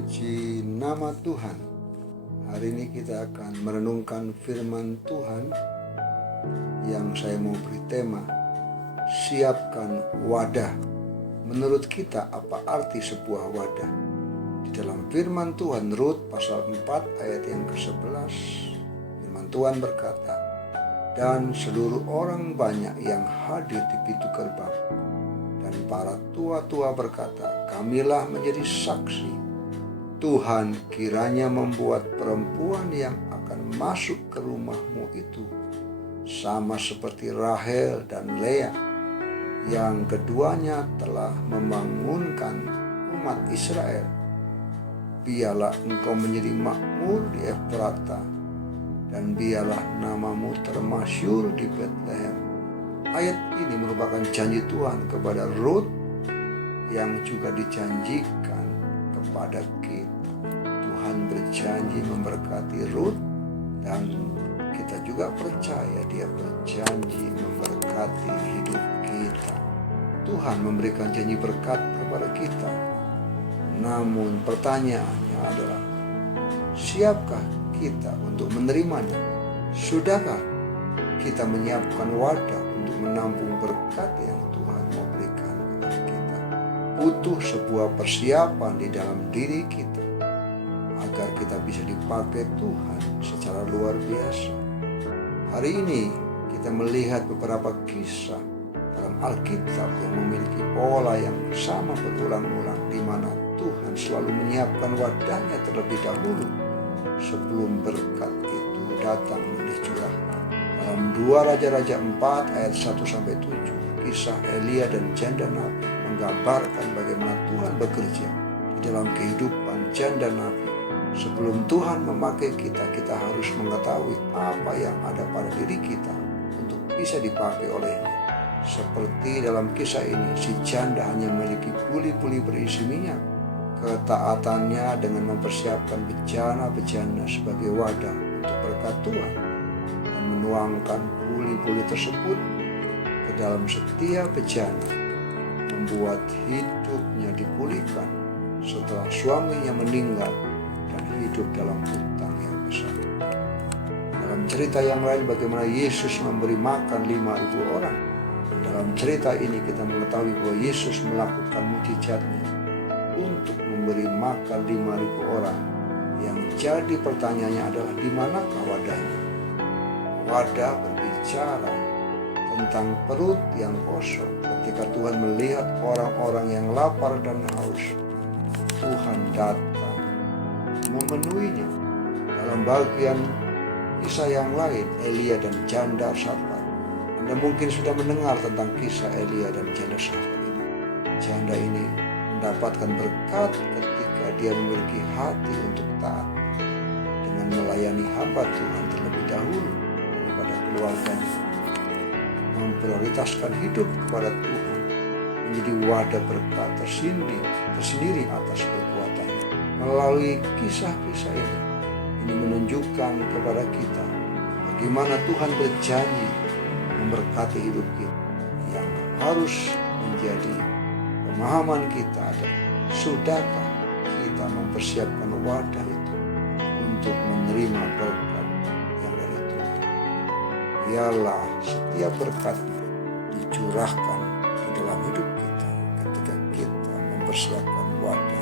Terpuji nama Tuhan. Hari ini kita akan merenungkan firman Tuhan yang saya mau beri tema, siapkan wadah. Menurut kita, apa arti sebuah wadah? Di dalam firman Tuhan Rut pasal 4 ayat yang ke-11, firman Tuhan berkata, dan seluruh orang banyak yang hadir di pintu gerbang, dan para tua-tua berkata, kamilah menjadi saksi. Tuhan kiranya membuat perempuan yang akan masuk ke rumahmu itu sama seperti Rahel dan Lea, yang keduanya telah membangunkan umat Israel. Biarlah engkau menjadi makmur di Efrata, dan biarlah namamu termasyhur di Betlehem. Ayat ini merupakan janji Tuhan kepada Rut yang juga dijanjikan kepada kita. Tuhan berjanji memberkati Rut, dan kita juga percaya Dia berjanji memberkati hidup kita. Tuhan memberikan janji berkat kepada kita. Namun pertanyaannya adalah, siapkah kita untuk menerimanya? Sudahkah kita menyiapkan wadah untuk menampung berkat yang Tuhan mau berikan kepada kita? Butuh sebuah persiapan di dalam diri kita agar kita bisa dipakai Tuhan secara luar biasa. Hari ini kita melihat beberapa kisah dalam Alkitab yang memiliki pola yang sama berulang-ulang, di mana Tuhan selalu menyiapkan wadahnya terlebih dahulu sebelum berkat itu datang dan dicurahkan. Dalam 2 Raja-Raja 4 ayat 1-7, kisah Elia dan janda Nabi menggambarkan bagaimana Tuhan bekerja di dalam kehidupan janda Nabi. Sebelum Tuhan memakai kita, kita harus mengetahui apa yang ada pada diri kita untuk bisa dipakai olehnya. Seperti dalam kisah ini, si janda hanya memiliki buli-buli berisi minyak. Ketaatannya dengan mempersiapkan bejana-bejana sebagai wadah untuk berkat Tuhan, dan menuangkan buli-buli tersebut ke dalam setiap bejana, membuat hidupnya dipulihkan setelah suaminya meninggal dan hidup dalam hutang yang besar. Dalam cerita yang lain, bagaimana Yesus memberi makan 5.000 orang. Dalam cerita ini kita mengetahui bahwa Yesus melakukan mujizatnya untuk memberi makan 5.000 orang. Yang jadi pertanyaannya adalah, di manakah wadahnya? Wadah berbicara tentang perut yang kosong. Ketika Tuhan melihat orang-orang yang lapar dan haus, Tuhan datang memenuhinya. Dalam bagian kisah yang lain, Elia dan janda Sarfat. Anda mungkin sudah mendengar tentang kisah Elia dan janda Sarfat ini. Janda ini mendapatkan berkat ketika dia memiliki hati untuk taat dengan melayani hamba Tuhan terlebih dahulu daripada keluarganya, memprioritaskan hidup kepada Tuhan, menjadi wadah berkat tersendiri atas perbuatannya. Melalui kisah-kisah ini menunjukkan kepada kita bagaimana Tuhan berjanji memberkati hidup kita. Yang harus menjadi pemahaman kita adalah, sudahkah kita mempersiapkan wadah itu untuk menerima berkat yang dari Tuhan? Biarlah setiap berkat dicurahkan di dalam hidup kita ketika kita mempersiapkan wadah